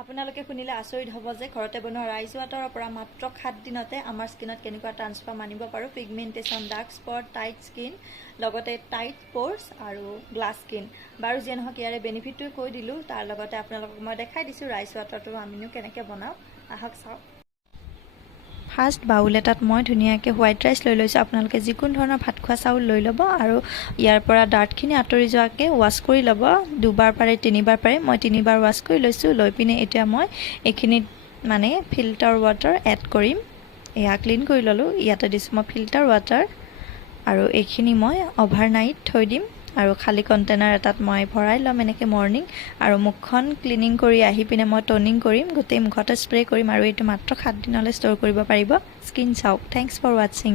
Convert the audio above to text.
আপোনালোকে শুনিলে আচৰিত হ'ব যে ঘৰতে বনোৱা ৰাইচ ৱাটাৰৰ পৰা মাত্ৰ 7 দিনতে আমাৰ স্কিনত কেনেকুৱা ট্ৰান্সফৰ্ম আনিব পাৰোঁ। Pigmentation, dark spot, tight skin, লগতে টাইট প'ৰ্ছ আৰু গ্লাছ স্কিন। বাৰু যিয়ে নহওক ইয়াৰে বেনিফিটটোৱে কৈ দিলোঁ, তাৰ লগতে আপোনালোকক মই দেখাই দিছোঁ ৰাইচ ৱাটাৰটো আমিনো কেনেকৈ বনাওঁ। আহক চাওক। ফাৰ্ষ্ট বাউল এটাত মই ধুনীয়াকৈ হোৱাইট ৰাইচ লৈ লৈছোঁ। আপোনালোকে যিকোনো ধৰণৰ ভাত খোৱা চাউল লৈ ল'ব আৰু ইয়াৰ পৰা ডাৰ্টখিনি আঁতৰি যোৱাকৈ ৱাছ কৰি ল'ব। 2বাৰ পাৰে 3বাৰ পাৰে, মই 3বাৰ ৱাছ কৰি লৈছোঁ। লৈ পিনে এতিয়া মই এইখিনিত মানে ফিল্টাৰ ৱাটাৰ এড কৰিম। এয়া ক্লিন কৰি ল'লোঁ। ইয়াতে দিছোঁ মই ফিল্টাৰ ৱাটাৰ আৰু এইখিনি মই অভাৰনাইট থৈ দিম আৰু খালী কণ্টেইনাৰ এটাত মই ভৰাই ল'ম এনেকৈ মৰ্ণিং। আৰু মুখখন ক্লিনিং কৰি আহি পিনে মই টনিং কৰিম, গোটেই মুখতে স্প্ৰে কৰিম আৰু এইটো মাত্ৰ 7 দিনলৈ ষ্ট'ৰ কৰিব পাৰিব। স্কিন চাওক। থেংকছ ফৰ ৱাচিং।